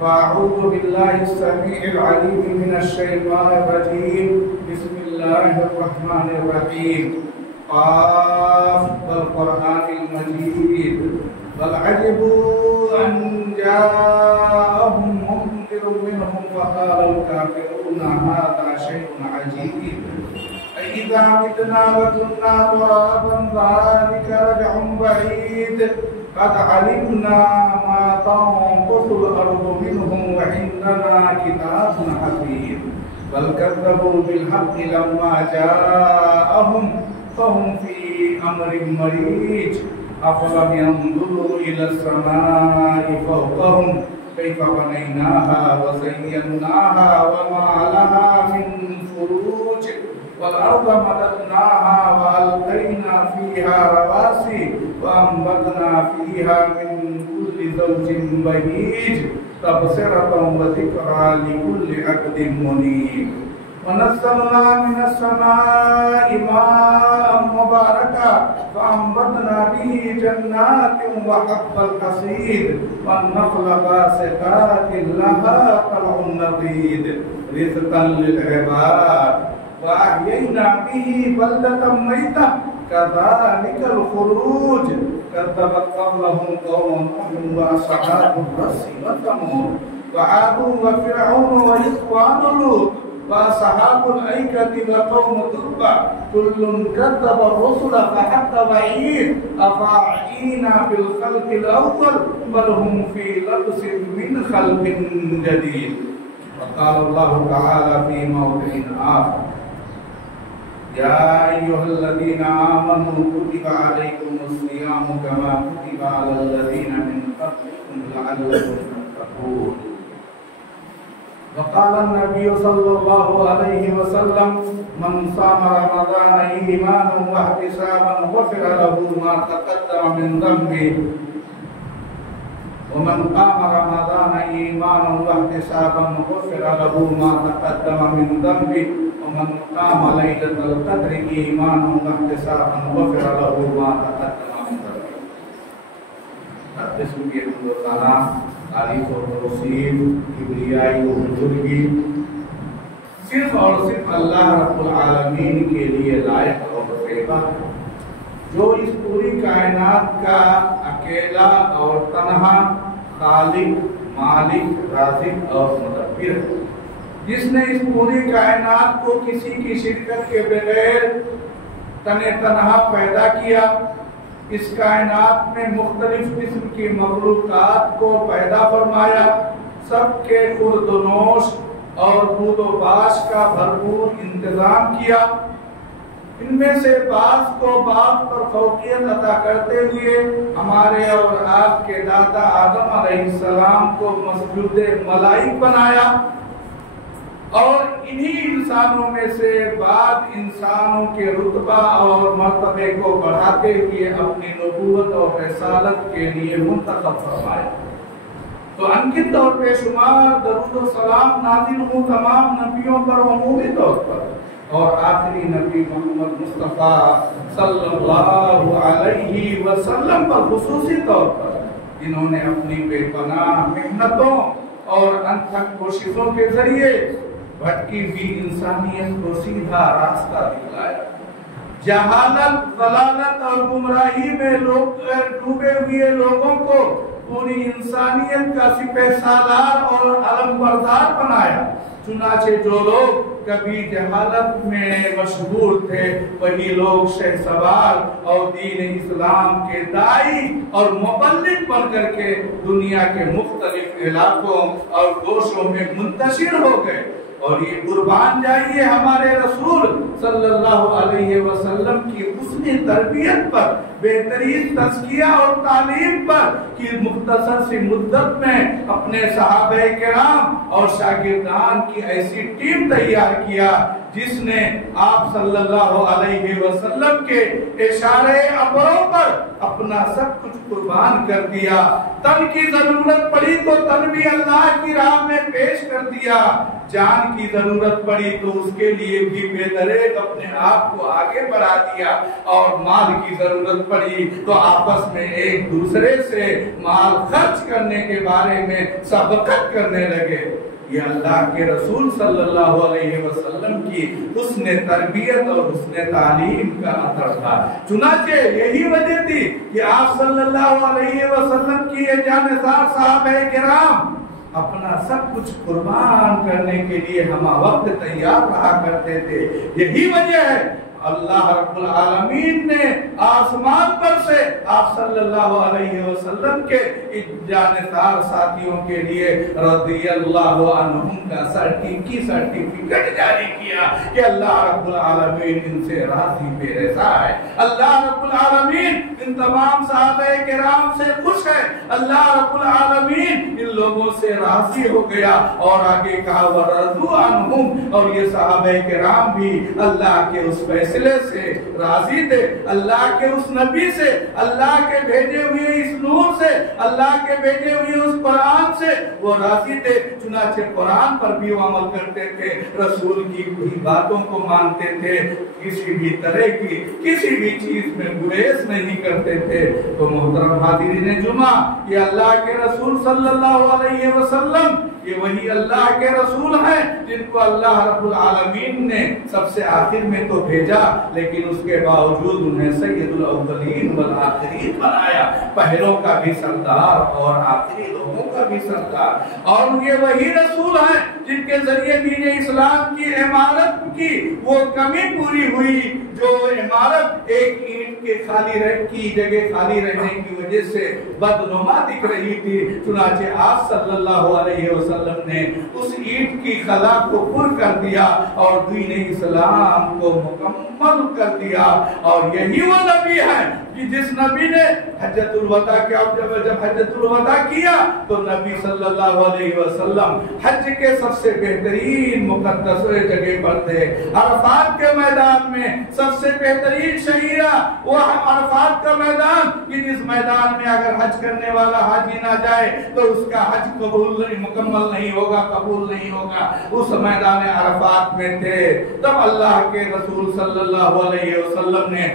فأعوذ بالله السميع العليم من الشيطان الرجيم. بسم الله الرحمن الرحيم. قاف والقرآن المجيد. بل عجبوا أن جاءهم منذر منهم فقال الكافرون هذا شيء عجيب. أإذا متنا وكنا ترابا ذلك رجع بعيد. قد علمنا ما تنقص الأرض منهم وعندنا كتاب حفيظ. بل كذبوا بالحق لما جاءهم فهم في أمر مريج. أفلم ينظروا إلى السماء فوقهم كيف بنيناها وزيناها وما لها من فروج. والأرض مددناها وألقينا فيها رواسي وأنبتنا فيها من كل زوج بهيج تبصرة وذكرى لكل عبد منيب. ونزلنا من السماء ماء مباركا فأنبتنا به جنات وحب الحصيد والنخل باسقات لها طلع نضيد رزقا للعباد وأحيينا به بلدة ميتة كذلك الخروج كذبت قبلهم قوم نوح وأصحاب الرس وثمود وعاد وفرعون وإخوان لوط وأصحاب الأيكة وقوم تبع كل كذب الرسل فحق وعيد أفعينا بالخلق الأول بل هم في لبس من خلق جديد. وقال الله تعالى في موضع آخر يا أيها الذين آمنوا كتب عليكم الصيام كما كتب على الذين من قبلكم لعلكم تتقون. وقال النبي صلى الله عليه وسلم من صام رمضان إيمانا واحتسابا غفر له ما تقدم من ذنبه ومن قام رمضان إيمانا واحتسابا غفر له ما تقدم من ذنبه ومن قام ليلة القدر إيمانا واحتسابا غفر له ما تقدم من ذنبه. حدثوا بأن تعریف و توصیف کبریائی و بزرگی صرف اور صرف اللہ رب العالمین کے لیے لائق اور زیبا ہے، جو اس پوری کائنات کا اکیلا اور تنہا خالق، مالک، رازق اور مدبر ہے، جس نے اس پوری کائنات کو کسی کی شرکت کے بغیر تنہا پیدا کیا، اس کائنات میں مختلف قسم کی مخلوقات کو پیدا فرمایا، سب کے خورد و نوش اور بود و باش کا بھرپور انتظام کیا، ان میں سے بعض کو بعض پر فوقیت عطا کرتے ہوئے ہمارے اور آپ کے دادا آدم علیہ السلام کو مسجود ملائک بنایا، اور انہی انسانوں میں سے بعض انسانوں کے رتبہ اور مرتبے کو بڑھاتے ہوئے اپنی نبوت اور رسالت کے لیے منتخب فرمایا۔ تو انکت طور پہ شمار درود و سلام نازل ہوں تمام نبیوں پر عمومی طور پر، اور آخری نبی محمد مصطفیٰ صلی اللہ علیہ وسلم پر خصوصی طور پر، جنہوں نے اپنی بے پناہ محنتوں اور انتھک کوششوں کے ذریعے بھٹکی ہوئی انسانیت کو سیدھا راستہ دکھلایا، جہالت، ضلالت اور گمراہی میں ڈوبے ہوئے لوگوں کو پوری انسانیت کا سپہ سالار اور علم بردار بنایا۔ چنانچہ جو لوگ کبھی جہالت میں مشغول تھے، وہی لوگ شہسوار اور دین اسلام کے داعی اور مبلغ بن کر کے دنیا کے مختلف علاقوں اور گوشوں میں منتشر ہو گئے، اور یہ قربان جائیے ہمارے رسول صلی اللہ علیہ وسلم کی حسن تربیت پر، بہترین تزکیہ اور تعلیم پر، کہ مختصر سی مدت میں اپنے صحابہ کرام اور شاگردان کی ایسی ٹیم تیار کیا جس نے آپ صلی اللہ علیہ وسلم کے اشارے ابروں پر اپنا سب کچھ قربان کر دیا، تن کی ضرورت پڑی تو تن بھی اللہ کی راہ میں پیش کر دیا، جان کی ضرورت پڑی تو اس کے لیے بھی بے دریغ اپنے آپ کو آگے بڑھا دیا، اور مال کی ضرورت پڑی تو آپس میں ایک دوسرے سے مال خرچ کرنے کے بارے میں سبقت کرنے لگے۔ یہ اللہ کے رسول صلی اللہ علیہ وسلم کی حسن تربیت اور حسن تعلیم کا اثر تھا۔ چنانچہ یہی وجہ تھی کہ آپ صلی اللہ علیہ وسلم کی یہ جانثار صحابہ کرام اپنا سب کچھ قربان کرنے کے لیے ہمہ وقت تیار رہا کرتے تھے۔ یہی وجہ ہے اللہ رب العالمین نے آسمان پر سے آپ صلی اللہ علیہ وسلم کے جانثار ساتھیوں کے لیے رضی اللہ عنہم کا سرٹیفکیٹ جاری کیا کہ اللہ رب العالمین ان سے راضی بے رضا ہے، اللہ رب العالمین ان تمام صحابہ کرام سے خوش ہے، اللہ رب العالمین ان لوگوں سے راضی ہو گیا اور آگے کہا وَرَضُوا عَنْهُمْ، اور یہ صحابہ کرام بھی اللہ کے اس فیصلے سے راضی تھے، اللہ کے اس نبی سے، اللہ کے بھیجے ہوئے اس نور سے، اللہ کے بھیجے ہوئے اس قرآن سے وہ راضی تھے۔ چنانچہ قرآن پر بھی وہ عمل کرتے تھے، رسول کی کوئی باتوں کو مانتے تھے، کسی بھی طرح کی کسی بھی چیز میں گریز نہیں کرتے تھے۔ تو محترم حاضرین جمعہ، یہ اللہ کے رسول صلی اللہ علیہ وسلم، یہ وہی اللہ کے رسول ہیں جن کو اللہ رب العالمین نے سب سے آخر میں تو بھیجا، لیکن اس کے باوجود انہیں سید الاولین والآخرین بنایا، پہلوں کا بھی سردار اور آخری لوگوں کا بھی سردار۔ اور یہ وہی رسول ہیں جن کے ذریعے دین اسلام کی عمارت کی وہ کمی پوری ہوئی، جو عمارت ایک اینٹ کے کی جگہ خالی رہنے کی وجہ سے بدنما دکھ رہی تھی۔ چنانچہ آپ صلی اللہ علیہ وسلم نے اس اینٹ کی خلا کو پر کر دیا اور دین اسلام کو مکمل کر دیا۔ اور یہی وہ نبی ہے کہ جس نبی نے حجۃ الوداع کیا، جب حجۃ الوداع کیا تو نبی صلی اللہ علیہ وسلم حج کے سب سے بہترین مقدس جگہ پر تھے، عرفات کے میدان میں۔ سب سے بہترین شعیرہ وہ عرفات کا میدان، کہ جس میدان میں اگر حج کرنے والا حاجی نہ جائے تو اس کا حج مکمل نہیں ہوگا، قبول نہیں ہوگا۔ اس میدان عرفات میں تھے۔ تب اللہ کے رسول صلی اللہ علیہ وسلم نے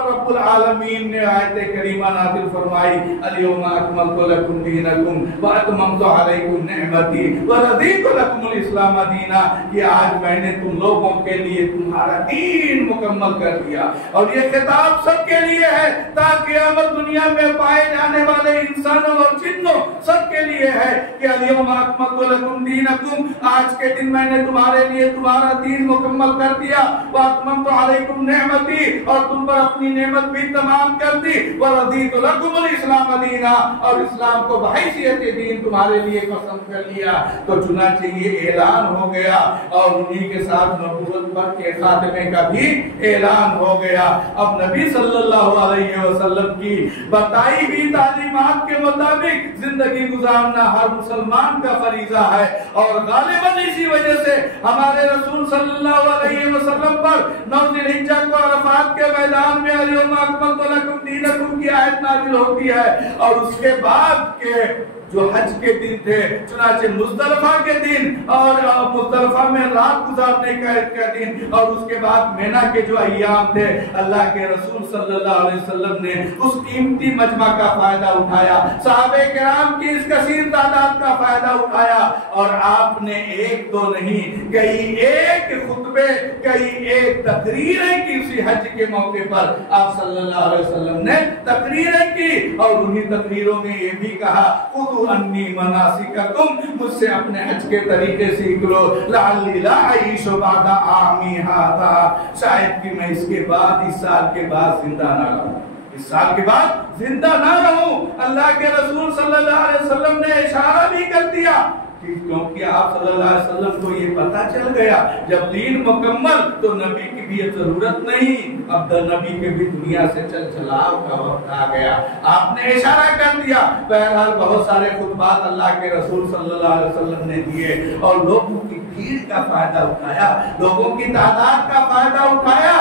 رب العالمین نے آیت کریمہ نازل فرمائی، الیوم اکملت لکم دینکم واتممت علیکم نعمتی ورضیت لکم الاسلام دینا، کہ آج میں نے تم لوگوں کے لیے تمہارا دین مکمل کر دیا۔ اور یہ خطاب سب کے لیے ہے، تاکہ قیامت دنیا میں پائے جانے والے انسانوں اور جنوں سب کے لیے ہے کہ الیوم اکملت لکم دینکم، آج کے دن میں نے تمہارے لیے تمہارا دین مکمل کر دیا، واتممت علیکم نعمتی، اور تم پر اپنی نعمت بھی تمام کر دی، ورضیت لکم الاسلام دینا، اور اسلام کو بحیثیت دین تمہارے لیے پسند کر لیا۔ تو چنانچہ یہ اعلان ہو گیا، اور انہی کے ساتھ نبوت پر کے خاتمے کا بھی اعلان ہو گیا۔ اب نبی صلی اللہ علیہ وسلم کی بتائی ہوئی تعلیمات کے مطابق زندگی گزارنا ہر مسلمان کا فریضہ ہے، اور غالباً اسی وجہ سے ہمارے رسول صلی اللہ علیہ وسلم پر 9 ذی الحجہ کو عرفات کے میدان میں الیوم اکملت لکم دینکم کی آیت نازل ہوتی ہے، اور اس کے بعد کے جو حج کے دن تھے، چنانچہ مزدلفہ کے دن، اور مزدلفہ میں رات گزارنے کا دن، اور اس کے بعد مینا کے جو ایام تھے، اللہ کے رسول صلی اللہ علیہ وسلم نے اس قیمتی مجمع کا فائدہ اٹھایا، صحابہ کرام کی اس کثیر تعداد کا فائدہ اٹھایا، اور آپ نے ایک دو نہیں، کئی ایک خطبے، کئی ایک تقریریں کی اسی حج کے موقع پر۔ آپ صلی اللہ علیہ وسلم نے تقریریں کی، اور انہی تقریروں میں یہ بھی کہا خذوا انی مناسککم، مجھ سے اپنے حج کے طریقے سیکھ لو، لعلی لا اعیش بعد عامی ھذا، شاید کہ میں اس کے بعد، اس سال کے بعد زندہ نہ رہوں، اس سال کے بعد زندہ نہ رہوں۔ اللہ کے رسول صلی اللہ علیہ وسلم نے اشارہ بھی کر دیا، کیونکہ آپ صلی اللہ علیہ وسلم کو یہ پتا چل گیا جب دین مکمل تو نبی کی بھی ضرورت نہیں، اب نبی کے بھی دنیا سے چل چلاؤ کا وقت آ گیا۔ آپ نے اشارہ کر دیا۔ بہرحال بہت سارے خطبات اللہ کے رسول صلی اللہ علیہ وسلم نے دیے، اور لوگوں کی بھیڑ کا فائدہ اٹھایا، لوگوں کی تعداد کا فائدہ اٹھایا،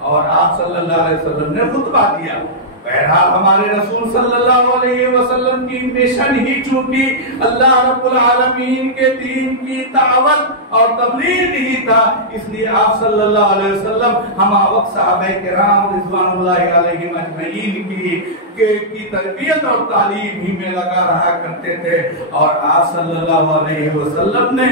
اور آپ صلی اللہ علیہ وسلم نے خطبہ دیا۔ بہرحال ہمارے رسول صلی اللہ علیہ وسلم کی مشن ہی چونکہ اللہ رب العالمین کے دین کی دعوت اور تبلیغ ہی تھا، اس لیے آپ صلی اللہ علیہ وسلم ہمہ وقت صحابہ کرام رضوان اللہ علیہم اجمعین کی تربیت اور تعلیم ہی میں لگا رہا کرتے تھے، اور آپ صلی اللہ علیہ وسلم نے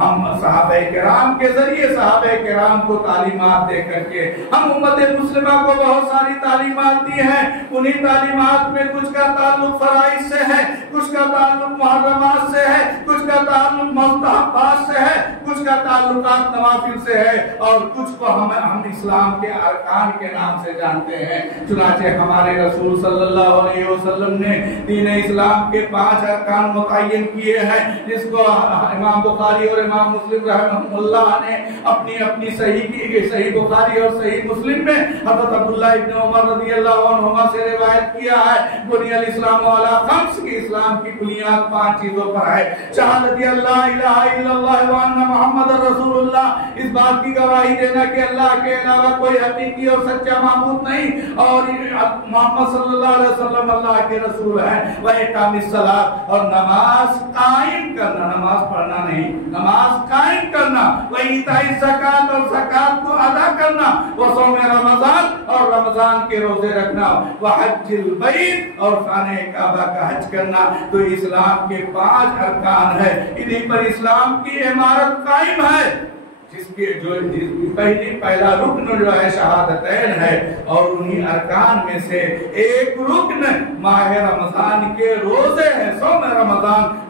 ہم صحابہ کرام کے ذریعے صحابہ کرام کو تعلیمات دے کر کے ہم امت مسلمہ کو بہت ساری تعلیمات دی ہیں۔ انہی تعلیمات میں کچھ کا تعلق فرائض سے ہے، کچھ کا تعلق محرمات سے ہے، کچھ کا تعلق مستحبات سے ہے، کچھ کا تعلقات نوافل سے ہے اور کچھ کو ہم اسلام کے ارکان کے نام سے جانتے ہیں۔ چنانچہ ہمارے رسول صلی اللہ علیہ وسلم نے دین اسلام کے 5 ارکان متعین کیے ہیں، جس کو امام بخاری اور امام مسلم رحمہ اللہ نے اپنی صحیح بخاری اور صحیح مسلم میں حضرت عبداللہ ابن عمر رضی اللہ عنہما سے روایت کیا ہے۔ بنی الاسلام علی خمس، کی اسلام کی بنیاد 5 چیزوں پر ہے: شہادت اللہ الہ الا اللہ وان محمد رسول اللہ، اس بات کی گواہی دینا کہ اللہ کے علاوہ کوئی حقیقی اور سچا معبود نہیں اور محمد صلی اللہ علیہ وسلم اللہ کے رسول ہیں، وَإِقَامِ الصَّلَاةِ، اور نماز قائم کرنا، نماز پڑھنا نہیں، نماز قائم کرنا، وَإِيتَاءِ الزَّكَاةِ، اور زکات کو ادا کرنا، وَصَوْمِ رمضان، اور رمضان کے روزے رکھنا، وَحَجِّ الْبَيْتِ، اور خانہ کعبہ کا حج کرنا۔ تو اسلام کے 5 ارکان ہے، انہی پر اسلام کی عمارت قائم ہے، جس کے جو پہلا رکن جو ہے شہادتین ہے، اور انہی ارکان میں سے ایک رکن ماہ رمضان کے روزے ہیں، صوم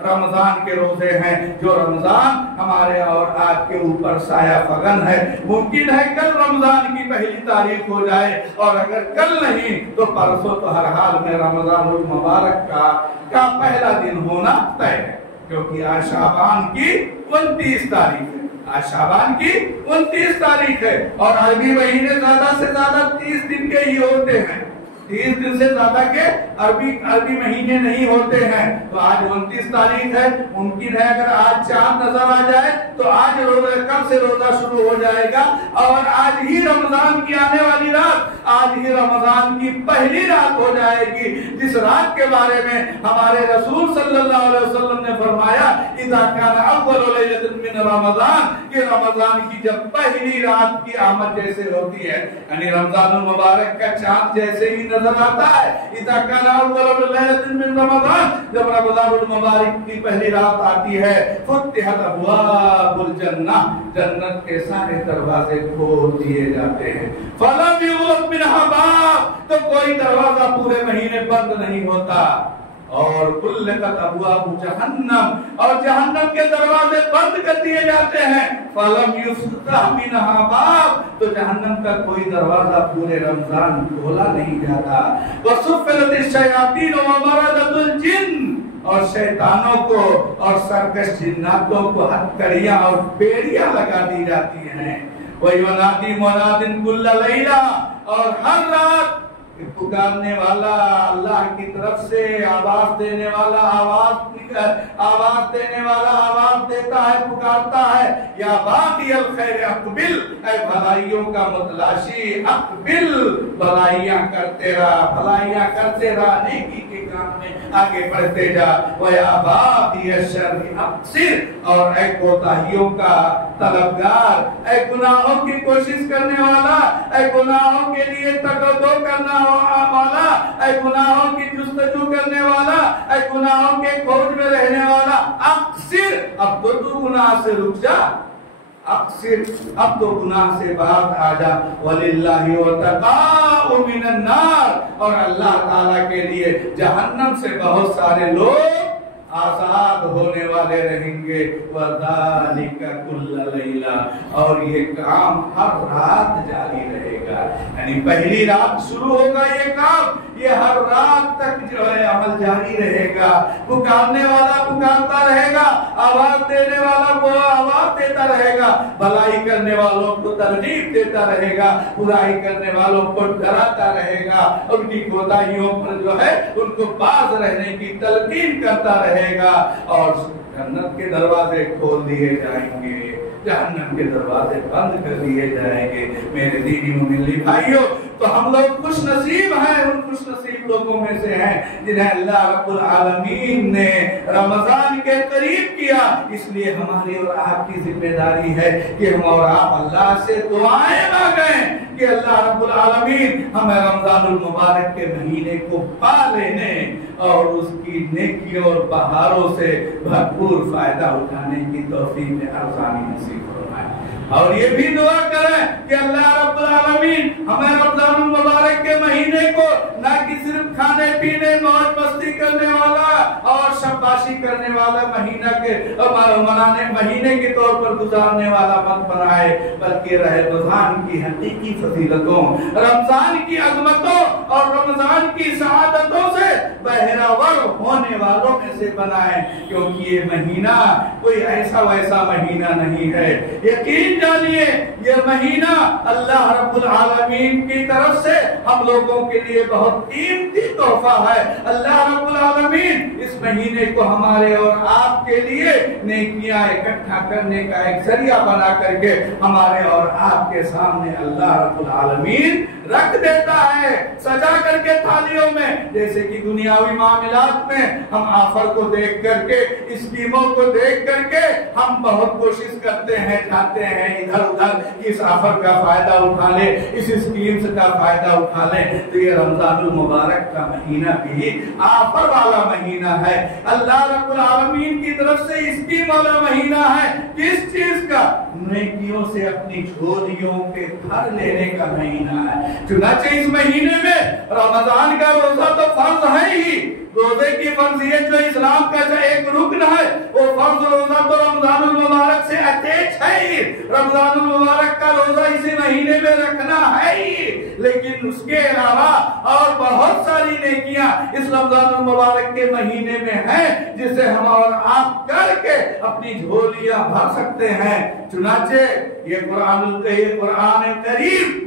رمضان کے روزے ہیں، جو رمضان ہمارے اور آپ کے اوپر سایہ فگن ہے۔ ممکن ہے کل رمضان کی پہلی تاریخ ہو جائے، اور اگر کل نہیں تو پرسوں تو ہر حال میں رمضان المبارک کا پہلا دن ہونا طے ہے، کیونکہ آج شعبان کی 29 تاریخ ہے، آج شعبان کی 29 تاریخ ہے، اور عربی مہینے زیادہ سے زیادہ 30 دن کے ہی ہوتے ہیں، 30 دن سے زیادہ کے عربی مہینے نہیں ہوتے ہیں۔ تو آج 29 تاریخ ہے، ممکن ہے اگر آج چاند نظر آ جائے تو آج کب سے روزہ شروع ہو جائے گا، اور آج ہی رمضان کی آنے والی رات، آج ہی رمضان کی پہلی رات ہو جائے گی، جس رات کے بارے میں ہمارے رسول صلی اللہ علیہ وسلم نے فرمایا اذا کان اول لیلۃ من رمضان، کہ رمضان کی جب پہلی رات کی آمد جیسے ہوتی ہے، یعنی رمضان المبارک کا چاند جیسے ہی نظر آتا ہے، اذا کان اول لیلۃ من رمضان، جب رمضان المبارک کی پہلی رات آتی ہے، فتحت ابواب الجنہ، جنت کے سارے دروازے کھول دیے جاتے ہیں، فلم یغلق منها باب، تو کوئی دروازہ پورے مہینے بند نہیں ہوتا، اور غلقت ابواب جہنم، اور جہنم کے دروازے بند کر دیے جاتے ہیں، فلم یفتح منها باب، تو جہنم کا کوئی دروازہ پورے رمضان کھولا نہیں جاتا، وصفلت الشیاطین ومردت الجن، اور شیطانوں کو اور سرکش جناتوں کو ہتھکڑیاں اور بیڑیاں لگا دی جاتی ہیں، وَيُنَادِي مُنَادٍ كُلَّ لَيْلَةٍ، اور ہر رات پکارنے والا اللہ کی طرف سے آواز دینے والا آواز دیتا ہے، پکارتا ہے، یا باغی الخیر اقبل، اے بھلائیوں کا متلاشی، اقبل، بھلائیاں کرتے رہا، نیکی کے کام میں آگے بڑھتے جا، ویا باغی الشر اقصر، اور اے کوتاہیوں کا طلبگار، اے گناہوں کی کوشش کرنے والا، اے گناہوں کے لیے تقدو کرنا والا، اے گناہوں کی جستجو کرنے والا، اے گناہوں کے کھوج میں رہنے والا، اقصر، اب تو گناہ سے رک جا، اقصر، اب تو گناہ سے باہر آ جا، وَلِلَّهِ وَتَقَاءُ مِنَ النَّارِ، اور اللہ تعالیٰ کے لیے جہنم سے بہت سارے لوگ آزاد ہونے والے رہیں گے، وَذَلِكَ كُلَّ لَيْلَةٍ، اور یہ کام ہر رات جاری رہے گا، یعنی پہلی رات شروع ہوگا یہ کام، یہ ہر رات تک جو ہے عمل جاری رہے گا، پکارنے والا پکارتا رہے گا، آواز دینے والا وہ آواز دیتا رہے گا، بھلائی کرنے والوں کو ترغیب دیتا رہے گا، برائی کرنے والوں کو ڈراتا رہے گا، ان کی کوتاہیوں پر جو ہے ان کو باز رہنے کی تلقین کرتا رہے گا، اور جنت کے دروازے کھول دیے جائیں گے، جہنم کے دروازے بند کر دیے جائیں گے۔ میرے دینی مومن بھائیوں، تو ہم لوگ خوش نصیب ہیں، ان خوش نصیب لوگوں میں سے ہیں جنہیں اللہ رب العالمین نے رمضان کے قریب کیا، اس لیے ہماری اور آپ کی ذمہ داری ہے کہ ہم اور آپ اللہ سے دعائیں مانگیں کہ اللہ رب العالمین ہمیں رمضان المبارک کے مہینے کو پا لینے اور اس کی نیکیوں اور بہاروں سے بھرپور فائدہ اٹھانے کی توفیق ارزانی نصیب فرمائے، اور یہ بھی دعا کریں کہ اللہ رب العالمین ہمیں رمضان المبارک کے مہینے کو نہ کہ صرف کھانے پینے موج مستی کرنے والا اور شباشی بدمعاشی کرنے والا مہینے کے طور پر گزارنے والا مت بنائے، بلکہ رمضان کی حقیقی فضیلتوں، رمضان کی عظمتوں اور رمضان کی سعادتوں سے بہرہ ہونے والوں میں سے بنائیں، کیونکہ یہ مہینہ کوئی ایسا ویسا مہینہ نہیں ہے۔ یقین جانیے یہ مہینہ اللہ رب العالمین کی طرف سے ہم لوگوں کے لیے بہت قیمتی تحفہ ہے۔ اللہ رب العالمین اس مہینے کو ہمارے اور آپ کے لیے نیکیاں اکٹھا کرنے کا ایک ذریعہ بنا کر کے ہمارے اور آپ کے سامنے اللہ رب العالمین رکھ دیتا ہے، سجا کر کے تھالیوں میں۔ جیسے کہ دنیاوی معاملات میں ہم آفر کو دیکھ کر کے، اسکیموں کو دیکھ کر کے ہم بہت کوشش کرتے ہیں، چاہتے ہیں ادھر ادھر اس آفر کا فائدہ اٹھا لیں، اس اسکیم کا فائدہ اٹھا لیں۔ تو یہ رمضان المبارک کا مہینہ بھی آفر والا مہینہ ہے، اللہ رب العالمین کی طرف سے اسکیم والا مہینہ ہے۔ کس چیز کا؟ نیکیوں سے اپنی جھولیوں کے بھر لینے کا مہینہ ہے۔ چنانچہ اس مہینے میں رمضان کا روزہ تو فرض ہے ہی، روزے کی فرضیت جو اسلام کا جو ایک رکن ہے وہ فرض روزہ تو رمضان المبارک سے اٹیچ ہے ہی، رمضان المبارک کا روزہ اسی مہینے میں رکھنا ہے ہی، لیکن اس کے علاوہ اور بہت ساری نیکیاں اس رمضان المبارک کے مہینے میں ہیں جسے ہم اور آپ کر کے اپنی جھولیاں بھر سکتے ہیں۔ چنانچہ یہ قرآن کریم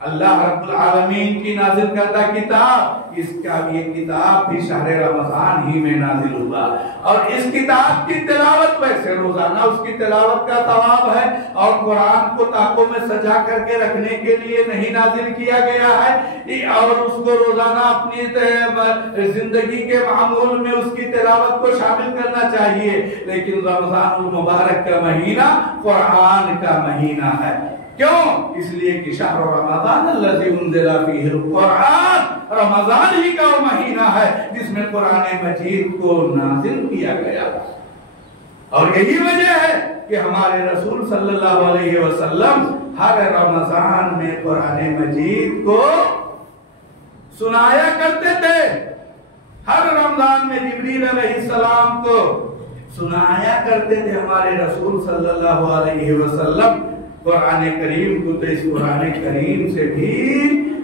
اللہ رب العالمین کی نازل کردہ کتاب، اس کا یہ کتاب بھی شہر رمضان ہی میں نازل ہوا، اور اس کتاب کی تلاوت ویسے روزانہ اس کی تلاوت کا ثواب ہے، اور قرآن کو طاقوں میں سجا کر کے رکھنے کے لیے نہیں نازل کیا گیا ہے، اور اس کو روزانہ اپنی زندگی کے معمول میں اس کی تلاوت کو شامل کرنا چاہیے، لیکن رمضان المبارک کا مہینہ قرآن کا مہینہ ہے۔ کیوں؟ اس لیے کہ شہر رمضان الذی انزل فیہ القرآن، رمضان ہی کا وہ مہینہ ہے جس میں قرآن مجید کو نازل کیا گیا، اور یہی وجہ ہے کہ ہمارے رسول صلی اللہ علیہ وسلم ہر رمضان میں قرآن مجید کو سنایا کرتے تھے، ہر رمضان میں جبریل علیہ السلام کو سنایا کرتے تھے ہمارے رسول صلی اللہ علیہ وسلم قرآن کریم کو۔ تو اس قرآن کریم سے بھی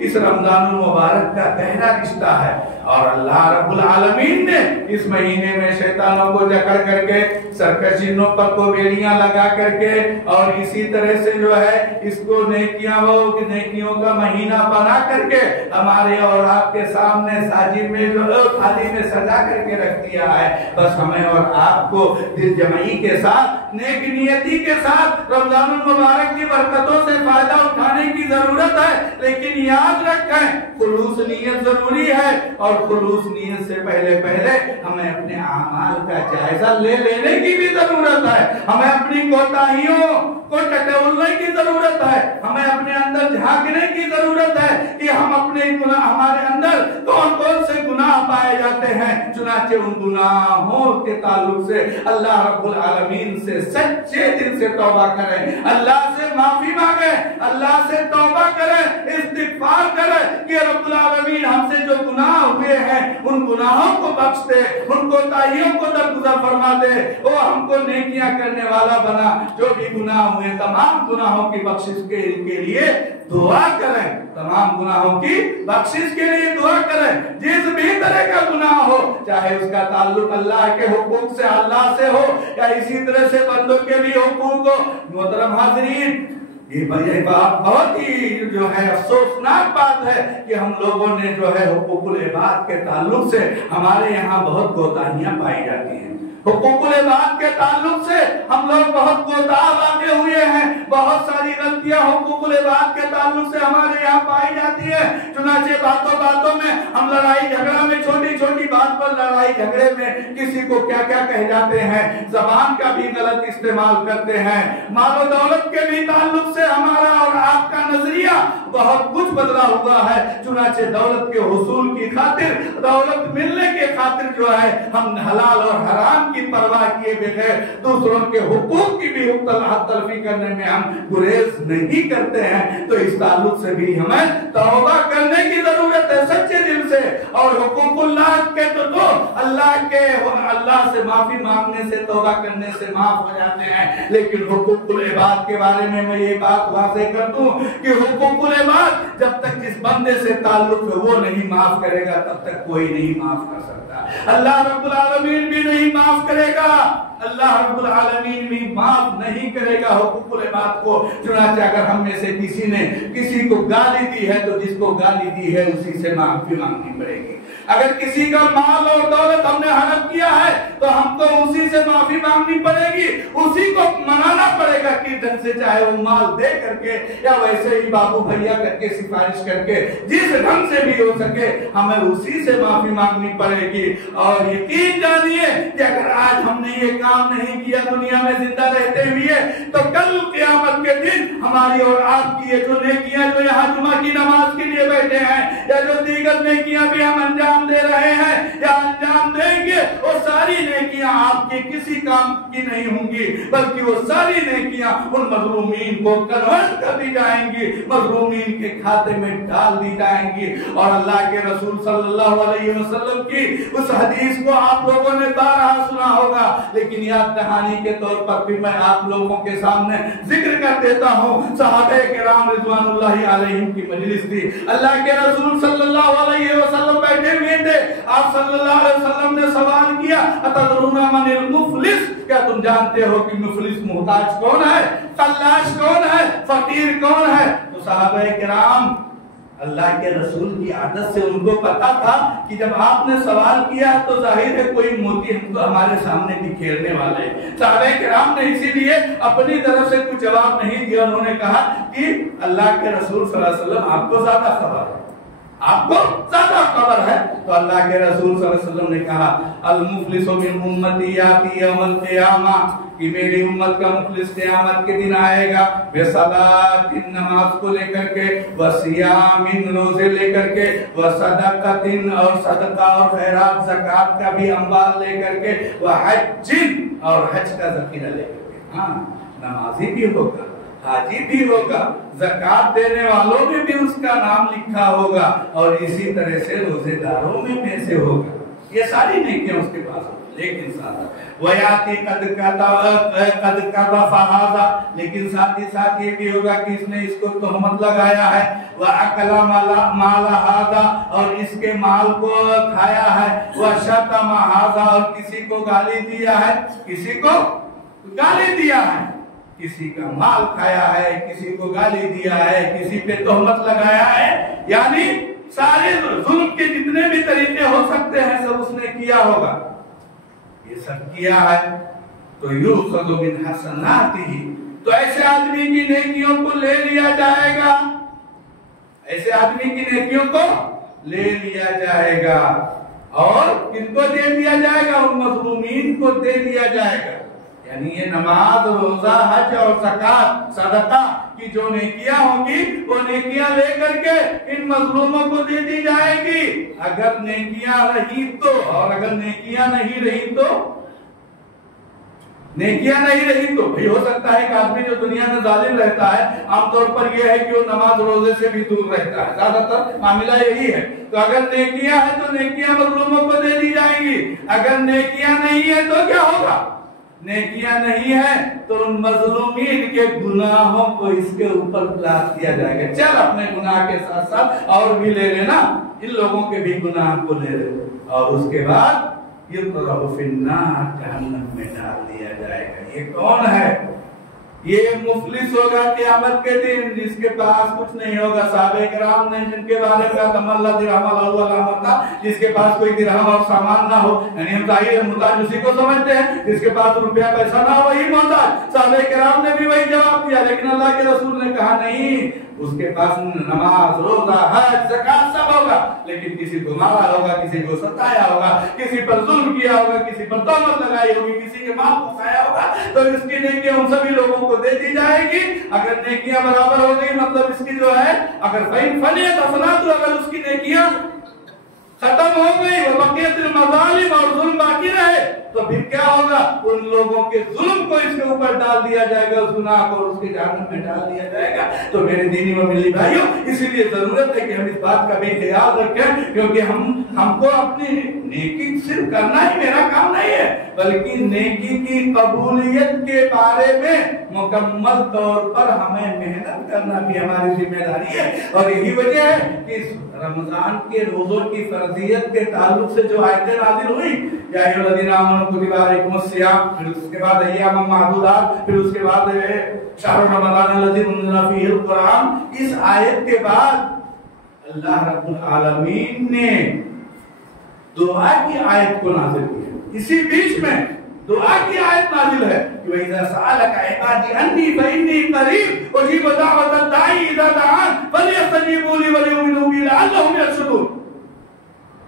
اس رمضان المبارک کا گہرا رشتہ ہے، اور اللہ رب العالمین نے اس مہینے میں شیطانوں کو جکڑ کر کے، سرکشینوں پر کو بیڑیاں لگا کر کے، اور اسی طرح سے جو ہے اس کو نیکیوں کا مہینہ بنا کر کے ہمارے اور آپ کے سامنے ساجد میں جو تھالی میں سجا کر کے رکھ دیا ہے۔ بس ہمیں اور آپ کو دل جمعی کے ساتھ، نیک نیتی کے ساتھ رمضان المبارک کی برکتوں سے فائدہ اٹھانے کی ضرورت ہے، لیکن یاد رکھیں خلوص نیت ضروری ہے، اور خلوص نیت سے پہلے ہمیں اپنے اعمال کا جائزہ لے لینے کی بھی ضرورت ہے، ہمیں اپنی کوتاہیوں کو ٹٹولنے کی ضرورت ہے، ہمیں اپنے اندر جھانکنے کی ضرورت ہے کہ ہم اپنے گناہ، ہمارے اندر کون کون سے گناہ پائے جاتے ہیں۔ چنانچہ ان گناہوں کے تعلق سے اللہ رب العالمین سے سچے دل سے توبہ کریں، اللہ سے معافی مانگیں، اللہ سے توبہ کریں، استغفار کریں کہ رب العالمین ہم سے جو گناہ ہوئے ہیں ان گناہوں کو بخش دے، ان کوتاہیوں کو درگزر فرما دے، وہ ہم کو نیکیاں کرنے والا بنا۔ جو بھی گناہ ہوئے تمام گناہوں کی بخشش کے لیے دعا کریں، تمام گناہوں کی بخشش کے لیے دعا کریں، جس بھی طرح کا گناہ ہو، چاہے اس کا تعلق اللہ کے حقوق سے، اللہ سے ہو، یا اسی طرح سے بندوں کے بھی حقوق ہو۔ محترم حاضرین، یہ بات بہت ہی جو ہے افسوسناک بات ہے کہ ہم لوگوں نے جو ہے حقوق العباد کے تعلق سے ہمارے یہاں بہت کوتاہیاں پائی جاتی ہیں، حقوق العباد کے تعلق سے ہم لوگ بہت کوتاہ واقع ہوئے ہیں، بہت ساری غلطیاں حقوق العباد کے تعلق سے ہمارے یہاں پائی جاتی ہے۔ چنانچہ باتوں میں ہم لڑائی جھگڑا میں، چھوٹی چھوٹی بات پر لڑائی جھگڑے میں کسی کو کیا کیا کہہ جاتے ہیں، زبان کا بھی غلط استعمال کرتے ہیں، مال و دولت کے بھی تعلق سے ہمارا اور آپ کا نظریہ بہت کچھ بدلا ہوا ہے۔ چنانچہ دولت کے حصول کی خاطر، دولت ملنے کے خاطر جو ہے ہم حلال اور حرام کی پرواہ کیے بغیر دوسروں کے حقوق کی بھی حق تلفی کرنے میں ہم گریز نہیں کرتے ہیں۔ تو اس تعلق سے بھی ہمیں توبہ کرنے کی ضرورت ہے سچے دل سے، اور حقوق اللہ کے تو اللہ اللہ سے معافی مانگنے سے توبہ کرنے سے معاف ہو جاتے ہیں. لیکن حقوق العباد کے بارے میں یہ بات واضح کر دوں کہ حقوق العباد جب تک جس بندے سے تعلق ہے وہ نہیں معاف کرے گا تب تک کوئی نہیں معاف کر سکتا. اللہ رب العالمین بھی نہیں معاف کرے گا, اللہ رب العالمین بھی معاف نہیں کرے گا حقوق العباد کو. چنانچہ اگر ہم میں سے کسی نے کسی کو گالی دی ہے تو جس کو گالی دی ہے اسی سے معافی مانگنی پڑے گی. اگر کسی کا مال اور دولت ہم نے ہڑپ کیا ہے تو ہم کو اسی سے معافی مانگنی پڑے گی, اسی کو منانا پڑے گا کہ ڈھنگ سے چاہے وہ مال دے کر کے یا ویسے ہی بابو بھیا کر کے سفارش کر کے جس ڈھنگ سے بھی ہو سکے ہمیں اسی سے معافی مانگنی پڑے گی. اور یقین جانیے کہ اگر آج ہم نے یہ کام نہیں کیا دنیا میں زندہ رہتے ہوئے تو کل قیامت کے دن ہماری اور آپ کی یہ جو نیکیاں جو یہاں جمعہ کی نماز کے لیے بیٹھے ہیں یا جو دیگر نیکیاں بھی ہم انجام دے رہے ہیں یا انجام دیں گے, وہ ساری نیکیاں آپ کے کسی کام کی نہیں ہوں گی بلکہ وہ ساری نیکیاں ان مظلومین کو کنورٹ کر دی جائیں گی, مظلومین کے کھاتے میں ڈال دی جائیں گی. اور اللہ کے رسول صلی اللہ علیہ وسلم کی اس حدیث کو آپ لوگوں نے بارہا سنا ہوگا, لیکن یاد دہانی کے طور پر بھی میں آپ لوگوں کے سامنے ذکر کر دیتا ہوں. صحابہ کرام رضوان اللہ علیہم کی مجلس تھی, اللہ کے رسول صلی اللہ علیہ وسلم بیٹھے ہوئے تھے. آپ صلی اللہ علیہ وسلم نے سوال کیا اتدرون من المفلس, کیا تم جانتے ہو کہ مفلس محتاج کون ہے, فلاش کون ہے, فقیر کون ہے؟ تو صحابہ کرام اللہ کے رسول کی عادت سے ان کو پتا تھا کہ جب آپ نے سوال کیا تو ظاہر ہے کوئی موتی ہم تو ہمارے سامنے بکھیرنے والے. صحابہ کرام نے اسی لیے اپنی طرف سے کوئی جواب نہیں دیا, انہوں نے کہا کہ اللہ کے رسول صلی اللہ علیہ وسلم آپ کو زیادہ خبر ہے, آپ کو زیادہ خبر ہے. تو اللہ کے رسول صلی اللہ علیہ وسلم نے کہا المفلس من امتی یاتی یوم القیامہ, کہ میری امت کا مفلس قیامت کے دن آئے گا بصلاۃ, نماز کو لے کر کے, وصیام, روزے لے کر کے, وصدقۃ, اور صدقہ اور خیرات زکات کا بھی اموال لے کر کے, وحج, اور حج کا ذخیرہ لے کر کے. ہاں نمازی بھی ہوگا, حاجی بھی ہوگا, زکات دینے والوں میں بھی اس کا نام لکھا ہوگا, اور اسی طرح سے روزے داروں میں سے ہوگا. یہ ساری نیکیاں اس کے پاس ہوگی. لیکن ساتھ ویاتی قد فہذا, لیکن ساتھ ہی ساتھ یہ بھی ہوگا کہ اس نے اس کو تہمت لگایا ہے, وَأَكَلَ مَالَ هَذَا, اور اس کے مال کو کھایا ہے, وَشَتَمَ هَذَا, اور کسی کو گالی دیا ہے, کسی کو گالی دیا ہے, کسی کا مال کھایا ہے, کسی کو گالی دیا ہے, کسی پہ تہمت لگایا ہے. یعنی سارے ظلم کے جتنے بھی طریقے ہو سکتے ہیں سب اس نے کیا ہوگا. یہ سب کیا ہے تو یؤخذ من حسناتہ, تو ایسے آدمی کی نیکیوں کو لے لیا جائے گا, ایسے آدمی کی نیکیوں کو لے لیا جائے گا. اور کن کو دے دیا جائے گا؟ ان مظلومین کو دے دیا جائے گا. یعنی یہ نماز, روزہ, حج اور زکات, صدقہ کی جو نیکیاں ہوں گی وہ نیکیاں لے کر کے ان مظلوموں کو دے دی جائے گی. اگر نیکیاں رہی تو, اور اگر نیکیاں نہیں رہی تو, نیکیاں نہیں رہی تو بھی ہو سکتا ہے کہ آدمی جو دنیا میں ظالم رہتا ہے عام طور پر یہ ہے کہ وہ نماز روزے سے بھی دور رہتا ہے, زیادہ تر معاملہ یہی ہے. تو اگر نیکیاں ہیں تو نیکیاں مظلوموں کو دے دی جائیں گی. اگر نیکیاں نہیں ہیں تو کیا ہوگا؟ نیکیاں نہیں ہے تو ان مظلومین کے گناہوں کو اس کے اوپر پلاس کیا جائے گا. چل اپنے گناہ کے ساتھ ساتھ اور بھی لے لینا, ان لوگوں کے بھی گناہ کو لے لے, اور اس کے بعد یطرح فی النار, جہنم میں ڈال دیا جائے گا. یہ کون ہے؟ یہ مفلس ہوگا قیامت کے دن جس کے پاس کچھ نہیں ہوگا. صحابہ کرام نے جن کے بارے میں کہا اللہ درہم اللہ تھا, جس کے پاس کوئی درہم اور سامان نہ ہو, یعنی ہم ظاہر محتاج اسی کو سمجھتے ہیں جس کے پاس روپیہ پیسہ نہ ہو وہی محتاج. صحابہ کرام نے بھی وہی جواب دیا, لیکن اللہ کے رسول نے کہا نہیں, اس کے پاس نماز, روزہ, حج, زکات سب ہوگا, لیکن کسی کو مارا ہوگا, کسی کو ستایا ہوگا, کسی پر ظلم کیا ہوگا, کسی پر تہمت لگائی ہوگی, کسی کے مال کو کھایا ہوگا, تو اس کی نیکیاں ان سبھی لوگوں کو دے دی جائے گی. اگر نیکیاں برابر ہو گئی مطلب اس کی جو ہے, اگر فنیت حسنات, اگر اس کی نیکیاں ختم ہو گئی, وہ بقیت المظالم, اور ظلم باقی رہے, تو پھر کیا ہوگا؟ ان لوگوں کے ظلم کو اس کے اوپر ڈال دیا جائے گا, اس گناہ کو اس کے جہنم میں ڈال دیا جائے گا. تو میرے دینی و ملی بھائیوں, اسی لیے ضرورت ہے کہ ہم اس بات کا بھی خیال رکھیں, کیونکہ ہم کو اپنی نیکی صرف کرنا ہی میرا کام نہیں ہے. بلکہ نیکی کی قبولیت کے بارے میں مکمل طور پر ہمیں محنت کرنا بھی ہماری ذمہ داری ہے. اور یہی وجہ ہے کہ رمضان کے روزوں کی فرضیت کے تعلق سے جو آیتیں نازل ہوئی، یا ایھا الذین آمنوا کتب علیکم الصیام، پھر اس کے بعد ایام معدودات، پھر اس کے بعد شہر رمضان الذی انزل فیہ القرآن، اس آیت کے بعد اللہ رب العالمین نے دعا کی آیت کو نازل کیا. اسی بیچ میں دعا کی آیت نازل ہے کہ وَإِذَا سَأَلَكَ عِبَادِي عَنِّي فَإِنِّي قَرِيبٌ أُجِيبُ دَعْوَةَ الدَّاعِ إِذَا دَعَانِ فَلْيَسْتَجِيبُوا لِي وَلْيُؤْمِنُوا بِي لَعَلَّهُمْ يَرْشُدُونَ.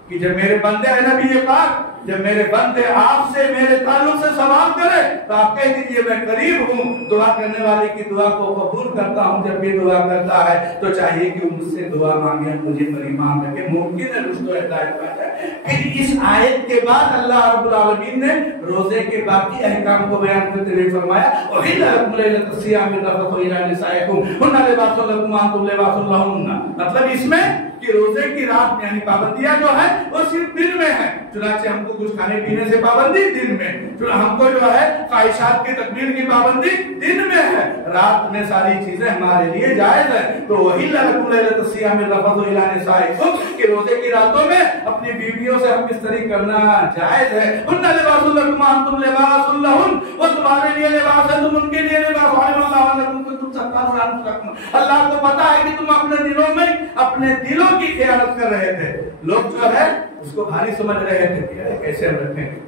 کہ جب میرے بندے ہیں نبی پاک، جب میرے بندے آپ سے میرے تعلق سے سوال کرے تو آپ کہہ دیجئے میں قریب ہوں، دعا کرنے والے کی دعا کو قبول کرتا ہوں. جب بھی دعا کرتا ہے تو چاہیے کہ مجھ سے دعا مانگے، مجھے پر ایمان رکھے، ممکن ہے رشد و ہدایت پا جائے. پھر اس آیت کے بعد اللہ رب العالمین نے روزے کے باقی احکام کو بیان کرتے ہوئے فرمایا وَإِلَّا لَكُمْ لَيْلَةَ الصِّيَامِ الرَّفَثُ إِلَىٰ نِسَائِكُمْ هُنَّ لِبَاسٌ لَكُمْ وَأَنتُمْ لِبَاسٌ لَهُنَّ. مطلب اس میں کہ روزے کی رات یعنی پابندیاں جو ہے وہ صرف دن میں ہے. چنانچہ ہم کو کچھ کھانے پینے سے پابندی دن میں، ہم کو جو ہے خواہشات کی تکمیل کی پابندی دن میں ہے، رات میں ساری چیزیں ہمارے لیے جائز ہے. تو وَإِلَّا لَكُمْ لَيْلَةَ الصِّيَامِ الرَّفَثُ إِلَىٰ نِسَائِكُمْ کہ روزے کی راتوں میں اپنی بیویوں سے ہم مستری کرنا جائز ہے. هُنَّ لِبَاسٌ لَكُمْ وَأَنتُمْ لِبَاسٌ لَهُنَّ، وہ تمہارے لیے لباس ہے، تم ان کے لیے لباس. وَعَلِمَ اللَّهُ أَنَّكُمْ كُنتُمْ تَخْتَانُونَ أَنفُسَكُمْ، اللہ کو پتا ہے کہ تم اپنے دلوں میں اپنے دلوں کی خیانت کر رہے تھے. لوگ جو ہے اس کو بھاری سمجھ رہے تھے کہ کیسے ہم رکھیں گے.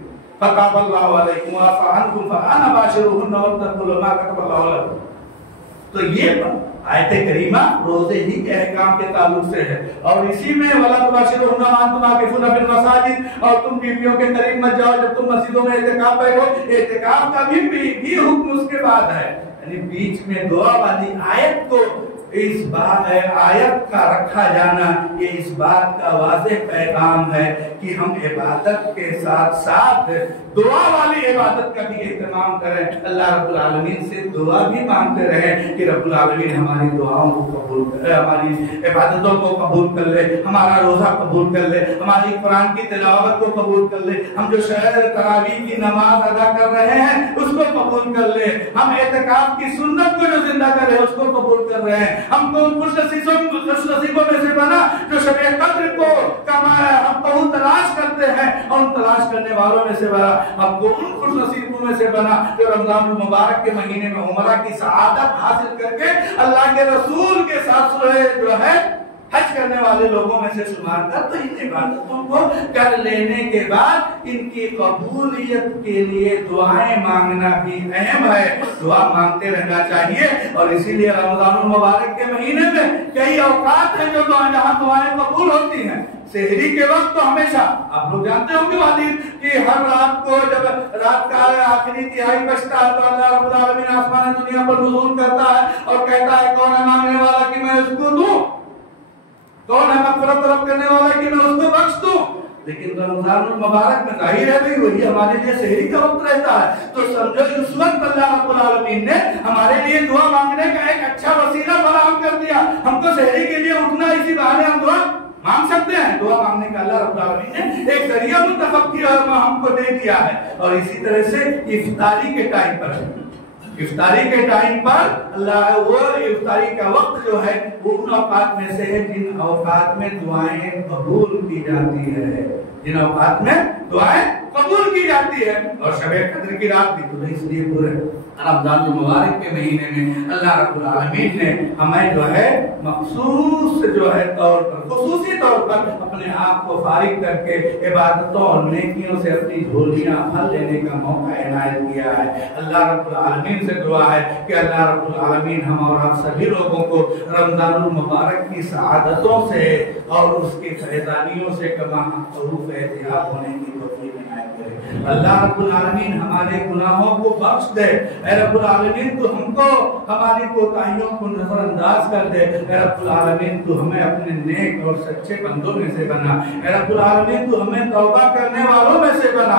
فَتَابَ اللَّهُ عَلَيْكُمْ وَعَفَا عَنْكُمْ فَالْآنَ بَاشِرُوهُنَّ وَابْتَغُوا مَا كَتَبَ اللَّهُ لَكُمْ. تو یہ آیت کریمہ روزے ہی کے احکام کے تعلق سے ہے. اور اسی میں وَلَا تُبَاشِرُوهُنَّ وَأَنْتُمْ عَاكِفُونَ فِي الْمَسَاجِدِ، اور تم بیویوں کے قریب مت جاؤ جب تم مسجدوں میں اعتکاف بیٹھو. اعتکاف کا بھی حکم اس کے بعد ہے. یعنی بیچ میں دعا والی آیت کو اس آیت کا رکھا جانا یہ اس بات کا واضح پیغام ہے کہ ہم عبادت کے ساتھ ساتھ دعا والی عبادت کا بھی اہتمام کریں. اللہ رب العالمین سے دعا بھی مانگتے رہیں کہ رب العالمین ہماری دعاؤں کو قبول کرے، ہماری عبادتوں کو قبول کر لے، ہمارا روزہ قبول کر لے، ہماری قرآن کی تلاوت کو قبول کر لے، ہم جو شہر تراویح کی نماز ادا کر رہے ہیں اس کو قبول کر لے، ہم اعتکاف کی سنت کو جو زندہ کر رہے ہیں اس کو قبول کر رہے ہیں. ہم کو ان خوش نصیبوں میں سے بنا جو شب قدر کو ہم بہت تلاش کرتے ہیں، اور ان تلاش کرنے والوں میں سے بنا. ہم کو ان خوش نصیبوں میں سے بنا جو رمضان المبارک کے مہینے میں عمرہ کی سعادت حاصل کر کے اللہ کے رسول کے ساتھ جو ہے حج کرنے والے لوگوں میں سے شمار کر. تو ان عبادتوں کو کر لینے کے بعد ان کی قبولیت کے لیے دعائیں مانگنا بھی اہم ہے. دعا مانگتے رہنا چاہیے. اور اسی لیے رمضان المبارک کے مہینے میں کئی اوقات ہیں جو جہاں دعائیں قبول ہوتی ہیں. سحری کے وقت تو ہمیشہ آپ لوگ جانتے ہوں گے والد کہ ہر رات کو جب رات کا آخری تہائی بچتا ہے تو اللہ رب العالمین آسمان دنیا پر نزول کرتا ہے اور کہتا ہے کون ہے مانگنے والا کہ میں اس کو دوں، کون ہے مغفرت طلب کرنے والا کہ میں اس کو بخش دوں. لیکن رمضان المبارک میں ظاہر ہے بھی وہی ہمارے لیے سحری کا وقت رہتا ہے. تو سمجھو اس وقت اللہ رب العالمین نے ہمارے لیے دعا مانگنے کا ایک اچھا وسیلہ فراہم کر دیا. ہم کو سحری کے لیے اٹھنا اسی بہانے ہم دعا مانگ سکتے ہیں. دعا مانگنے کا اللہ رب العالمین نے ایک ذریعہ منتخب کیا اور ہم کو دے دیا ہے. اور اسی طرح سے افطاری کے ٹائم پر اللہ وہ افطاری کا وقت جو ہے وہ ان اوقات میں سے ہے جن اوقات میں دعائیں قبول کی جاتی ہے، جن اوقات میں دعائیں قبول کی جاتی ہے. اور شب قدر کی رات بھی تو اس لیے پورے رمضان المبارک کے مہینے میں اللہ رب العالمین نے ہمیں جو ہے مخصوص جو ہے طور پر خصوصی طور پر اپنے آپ کو فارغ کر کے عبادتوں اور نیکیوں سے اپنی جھولیاں بھر لینے کا موقع عنایت کیا ہے. اللہ رب العالمین سے دعا ہے کہ اللہ رب العالمین ہم اور آپ سبھی لوگوں کو رمضان المبارک کی سعادتوں سے اور اس کے فیضانیوں سے کما حروف احتیاط ہونے کی توفیق عنایت کرے. اللہ رب العالمین ہمارے گناہوں کو بخش دے. اے رب العالمین تو ہم کو ہماری کوتاہیوں کو نظر انداز کر دے. اے رب العالمین تو ہمیں اپنے نیک اور سچے بندوں میں سے بنا. اے رب العالمین تو ہمیں توبہ کرنے والوں میں سے بنا.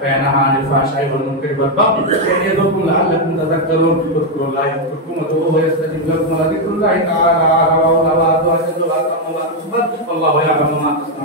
وينهى عن الفحشاء والمنكر والبغي يعظكم لعلكم تذكرون اذكروا الله يذكركم وادعوه يستجب لكم ولذكر الله تعالى أعلى وأولى وأشد وأتم وأكبر والله يعلم ما تصنعون.